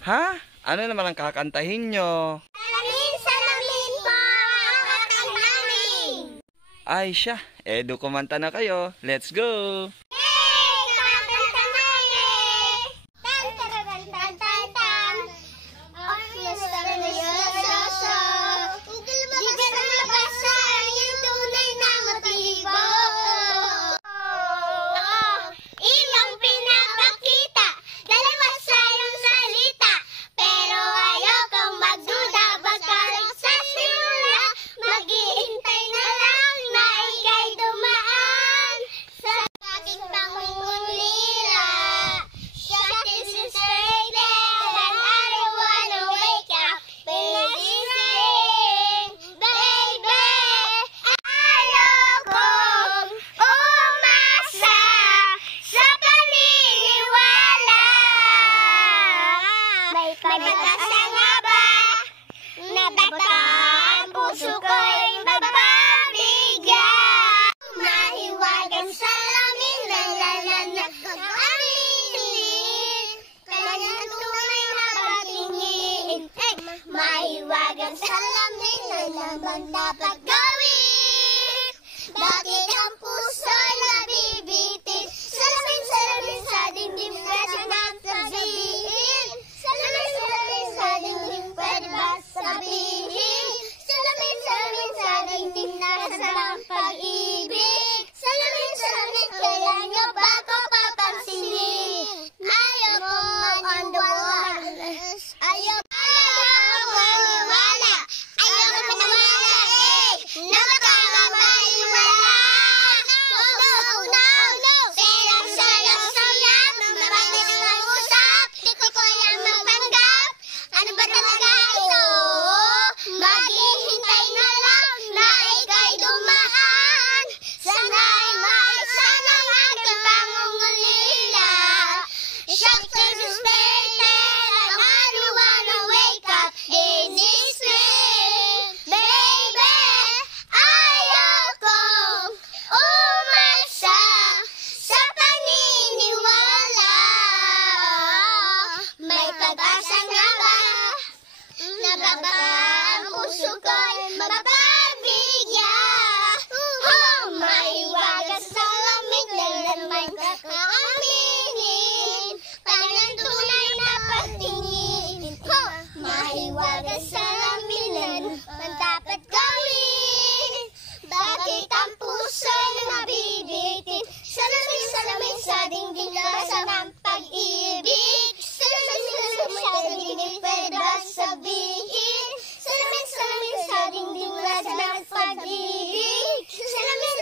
Ha? Ano naman ang kakantahin nyo? Salamin po ang kakanta namin. Ay siya, edu kumanta na kayo. Let's go! Yay! Kakanta namin! Tan tararan tan tan tan. Oh, fiesta religioso. Di ka na mabasa ang iyong tunay na motibo. Iyong pinapakita, dalawa sa iyong salita. Pero ayaw kang magduda, baka sa simula, maghihintay na lang na ika'y dumaan sa aking pangungulila. Shot is frustrated and I don't wanna wake up. Pinagising, baby, ayokong umasa sa paniniwala. May pag-asa nga ba na baka ang puso ko'y mababigyan? Mahiwagan sa lamin na lalanag ang aminin. Kanyang tunay na pagtingin. Mahiwagan sa lamin na lamang dapat gawin. Bakit ang puso'y nabibitin? Salamin sa dingding pwede ba sabihin? Salamin sa dingding pwede ba sabihin? Salamin sa dingding nasa ang pag-ibig. Salamin kailan nyo ba ko papansinin? Ayoko on the wall. Ayoko maniwala. Ayoko maniwala na baka mapaniwala. No. Pero sayang marami nang usap. Di ko kaya mapanggap. Ano ba talaga ito? Maghihintay na lang na ika'y dumaan. Sana'y maisa ng aking pangungulila. Shock to suspended, I don't wanna wake up in this dream. Baby, ayokong umasa sa paniniwala. May pag-asa nga ba na baka ang puso ko'y mapabigyan? Mahiwagas sa lamig, lalamay kakaaminin. Kanyang tunay na pagtingin. Mahiwagas sa lamig, ang dapat gawin. Bakit ang puso'y nabibitin? Salamin sa dingding lasang ang pag-ibig. Salamin sa dingding pwede ba sabihin? Salamin sa dingding lasang ang pag-ibig. Salamin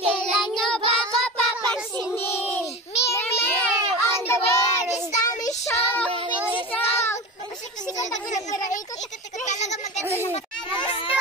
kailan nyo ba ko papansinin? Mirror on the world, it's time to show. Ikot talaga maganda sa mata.